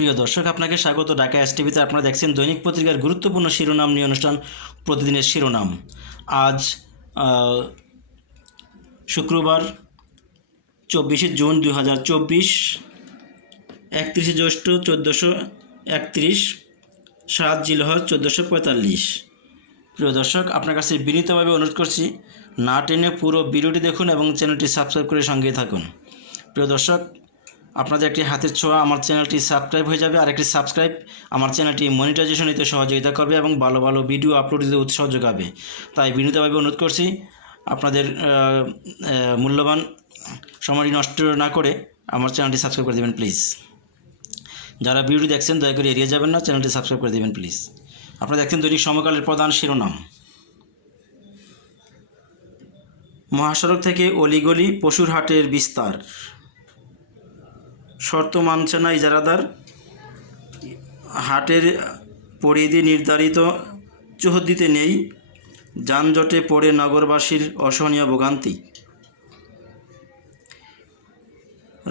প্রিয় দর্শক, আপনাকে স্বাগত। ঢাকা এস টিভিতে আপনারা দেখছেন দৈনিক পত্রিকার গুরুত্বপূর্ণ শিরোনাম নিয়ে অনুষ্ঠান প্রতিদিনের শিরোনাম। আজ শুক্রবার, চব্বিশে জুন দু হাজার চব্বিশ, একত্রিশে জ্যৈষ্ঠ চোদ্দোশো একত্রিশ, সাত জিলহজ চোদ্দোশো পঁয়তাল্লিশ। প্রিয় দর্শক, আপনার কাছে বিনীতভাবে অনুরোধ করছি, না টেনে পুরো ভিডিওটি দেখুন এবং চ্যানেলটি সাবস্ক্রাইব করে সঙ্গে থাকুন। প্রিয় দর্শক আপনাদের একটি হাতের ছোঁয়া আমার চ্যানেলটি সাবস্ক্রাইব হয়ে যাবে আর একটি সাবস্ক্রাইব আমার চ্যানেলটি মনিটাইজেশন নিতে সহযোগিতা করবে এবং ভালো ভালো ভিডিও আপলোড দিতে উৎসাহ যোগাবে। তাই বিনীতভাবে অনুরোধ করছি, আপনাদের মূল্যবান সময়টি নষ্ট না করে আমার চ্যানেলটি সাবস্ক্রাইব করে দেবেন প্লিজ যারা ভিডিও দেখছেন, দয়া করে এড়িয়ে যাবেন না, চ্যানেলটি সাবস্ক্রাইব করে দেবেন প্লিজ আপনারা দেখছেন দৈনিক সমকালের প্রধান শিরোনাম। মহাসড়ক থেকে অলিগলি পশুর হাটের বিস্তার। শর্ত মানছে না ইজারাদার। হাটের পরিধি নির্ধারিত চৌহদ্দিতে নেই। যানজটে পড়ে নগরবাসীর অসহনীয় ভোগান্তি।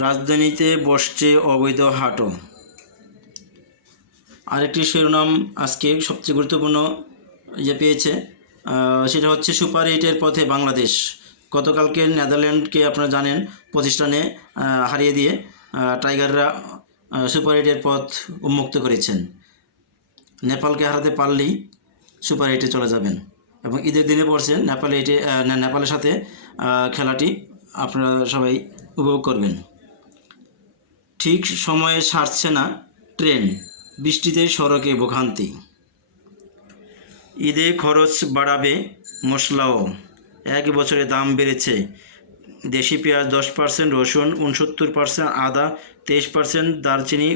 রাজধানীতে বসছে অবৈধ হাটও। আরেকটি শিরোনাম আজকে সবচেয়ে গুরুত্বপূর্ণ যে পেয়েছে সেটা হচ্ছে সুপার এইটের পথে বাংলাদেশ। গতকালকে নেদারল্যান্ডকে আপনারা জানেন প্রতিষ্ঠানে হারিয়ে দিয়ে। টাইগাররা সুপার এইটের পথ উন্মুক্ত করেছেন। নেপালকে হারাতে পারলেই সুপার এইটে চলে যাবেন। এবং ঈদের দিনে পড়ছে নেপাল এইটে নেপালের সাথে খেলাটি আপনারা সবাই উপভোগ করবেন। ঠিক সময়ে সারছে না ট্রেন, বৃষ্টিতে সড়কে ভোগান্তি। ঈদে খরচ বাড়াবে মশলাও। এক বছরে দাম বেড়েছে দেশি পেঁয়াজ দশ পার্সেন্ট, রসুন উনসত্তর পার্সেন্ট, আদা তেইশ পার্সেন্ট, দারচিনি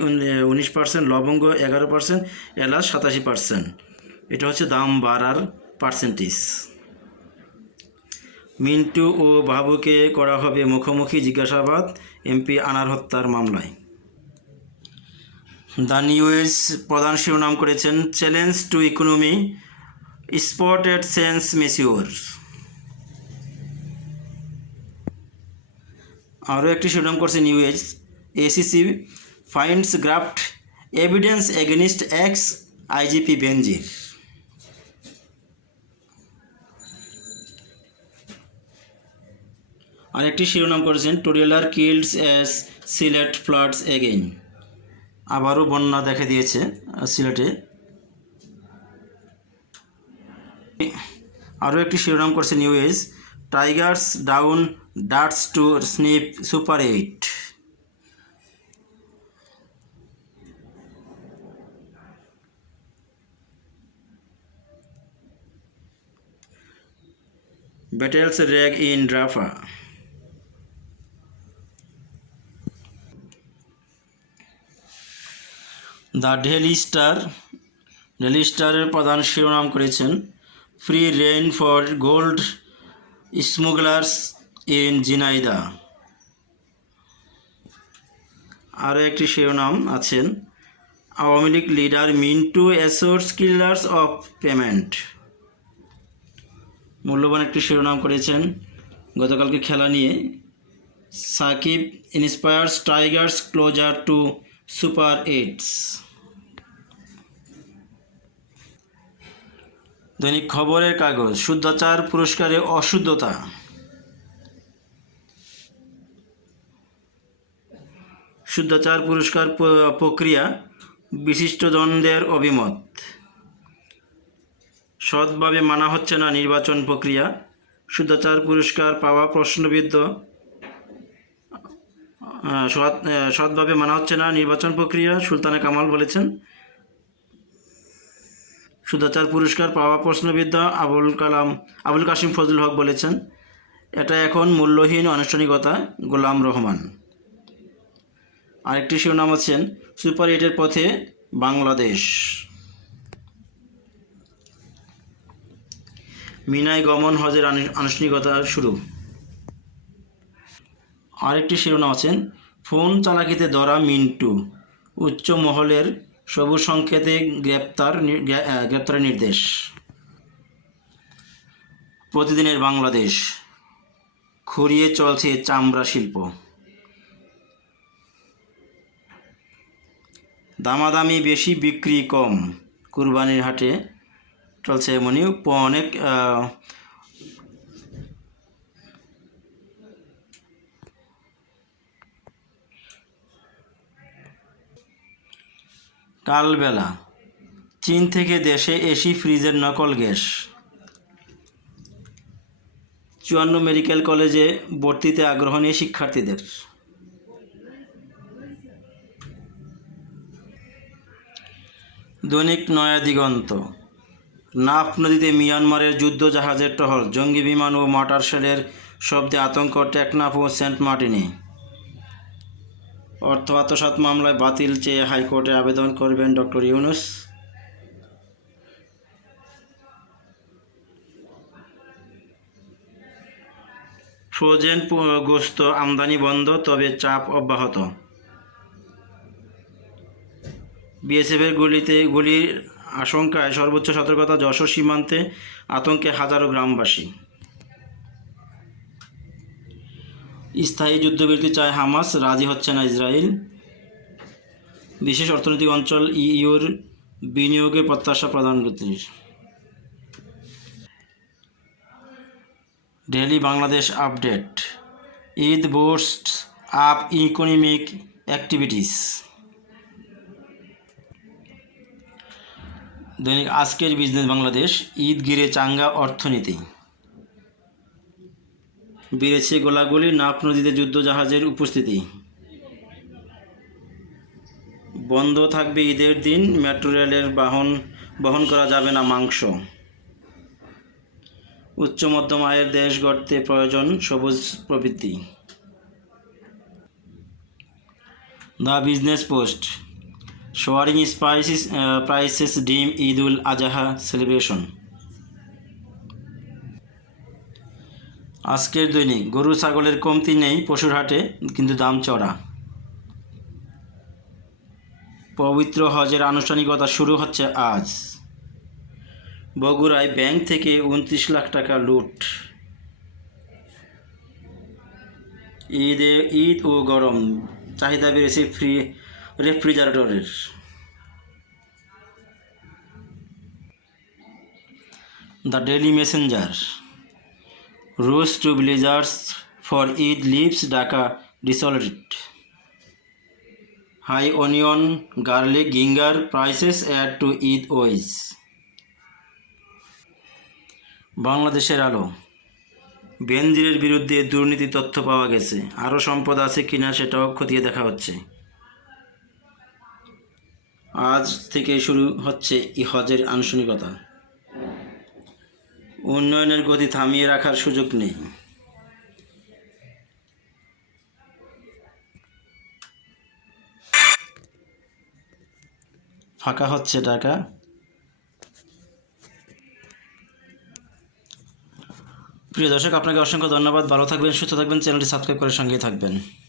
উনিশ পার্সেন্ট, লবঙ্গ এগারো পার্সেন্ট, এলাচ সাতাশি পার্সেন্ট। এটা হচ্ছে দাম বাড়ার পার্সেন্টেজ। মিন্টু ও বাবুকে করা হবে মুখোমুখি জিজ্ঞাসাবাদ, এমপি আনার হত্যার মামলায়। দ্য নিউজ প্রধান শিরোনাম করেছেন, challenge to economy, spotted sense measure আরও একটি শিরোনাম করছে news ACC finds graft evidence against ex IGP Benazir আরেকটি শিরোনাম করেছেন টোরিয়ালার kills as Sylhet floods again আবারও বন্যা দেখা দিয়েছে সিলেটে আরও একটি শিরোনাম করছে new age tigers down Dutch to snip super eight battles rage in Rafah the daily star daily স্টারের প্রধান শিরোনাম করেছেন free rein for gold smugglers in Jhenaidah. আরও একটি শিরোনাম আছেন, Awami League leader Mintu assures killers of payment. মূল্যবান একটি শিরোনাম করেছেন গতকালকে খেলা নিয়ে। Shakib inspires Tigers closer to super eights. দৈনিক খবরের কাগজ, শুদ্ধাচার পুরস্কারে অশুদ্ধতা। শুদ্ধাচার পুরস্কার প্রক্রিয়া বিশিষ্টজনদের অভিমত। সৎভাবে মানা হচ্ছে না নির্বাচন প্রক্রিয়া। শুদ্ধাচার পুরস্কার পাওয়া প্রশ্নবিদ্ধ। সৎ সৎভাবে মানা হচ্ছে না নির্বাচন প্রক্রিয়া, সুলতানা কামাল বলেছেন। শুদ্ধাচার পুরস্কার পাওয়া প্রশ্নবিদ্যা আবুল কালাম, আবুল কাশিম ফজল হক বলেছেন। এটা এখন মূল্যহীন, আনুষ্ঠানিকতা গোলাম রহমান। আরেকটি শিরোনাম আছেন সুপার এইটের পথে বাংলাদেশ। মিনায় গমন হজের আনু- আনুষ্ঠানিকতা শুরু। আরেকটি শিরোনাম আছেন ফোন চালাকিতে ধরা মিন্টু। উচ্চ মহলের সবুজ সংকেতে গ্রেপ্তার গ্রেপ্তারের নির্দেশ। প্রতিদিনের বাংলাদেশ। খুঁড়িয়ে চলছে চামড়া শিল্প। দামাদামি বেশি, বিক্রি কম। কুরবানির হাটে চলছে এমনই। অনেক কালবেলা। চীন থেকে দেশে এসি ফ্রিজের নকল গ্যাস। চুয়ান্ন মেডিকেল কলেজে ভর্তিতে আগ্রহ নিয়ে শিক্ষার্থীদের। দৈনিক নয়া দিগন্ত। নাফ নদীতে মিয়ানমারের যুদ্ধ জাহাজের টহল, জঙ্গি বিমান ও মটার শেলের শব্দে আতঙ্ক টেকনাফ ও সেন্ট মার্টিনে। অর্থ আত্মসাৎ মামলায় বাতিল চেয়ে হাইকোর্টে আবেদন করবেন ডক্টর ইউনুস। ফ্রোজেন গোস্ত আমদানি বন্ধ, তবে চাপ অব্যাহত। বিএসএফের গুলিতে, গুলির আশঙ্কায় সর্বোচ্চ সতর্কতা যশোর সীমান্তে, আতঙ্কে হাজারো গ্রামবাসী। স্থায়ী যুদ্ধবিরতি চায় হামাস, রাজি হচ্ছে না ইসরায়েল। বিশেষ অর্থনৈতিক অঞ্চল ইইউর বিনিয়োগে প্রত্যাশা প্রধানমন্ত্রীর daily Bangladesh update. Eid boost up economic activities. দৈনিক আজকের বিজনেস বাংলাদেশ ঈদ ঘিরে চাঙ্গা অর্থনীতি। বেড়েছে গোলাগুলি নাফ নদীতে যুদ্ধজাহাজের উপস্থিতি। বন্ধ থাকবে ঈদের দিন, মেট্রো রেলের বাহন, বহন করা যাবে না মাংস। উচ্চ মধ্যম আয়ের দেশ গড়তে প্রয়োজন সবুজ প্রবৃত্তি। The business post soaring spices prices dim Eid ul Azha celebration আজকের দৈনিক, গরু ছাগলের কমতি নেই পশুর হাটে, কিন্তু দাম চড়া। পবিত্র হজের আনুষ্ঠানিকতা শুরু হচ্ছে আজ। বগুড়ায় ব্যাংক থেকে উনত্রিশ লাখ টাকা লুট। ঈদে, ঈদ ও গরম। চাহিদা বেড়েছে ফ্রি রেফ্রিজারেটরের। The daily messenger. Rush to villagers for Eid leaves Dhaka deserted high onion, garlic ginger prices add to Eid woes. বাংলাদেশের আলো। বেনজিরের বিরুদ্ধে দুর্নীতি তথ্য পাওয়া গেছে। আরও সম্পদ আছে কিনা সেটাও খতিয়ে দেখা হচ্ছে। আজ থেকে শুরু হচ্ছে হজের আনুষ্ঠানিকতা। উন্নয়নের গতি থামিয়ে রাখার সুযোগ নেই। ফাঁকা হচ্ছে টাকা প্রিয় দর্শক, আপনাকে অসংখ্য ধন্যবাদ। ভালো থাকবেন, সুস্থ থাকবেন, চ্যানেলটি সাবস্ক্রাইব করে সঙ্গেই থাকবেন।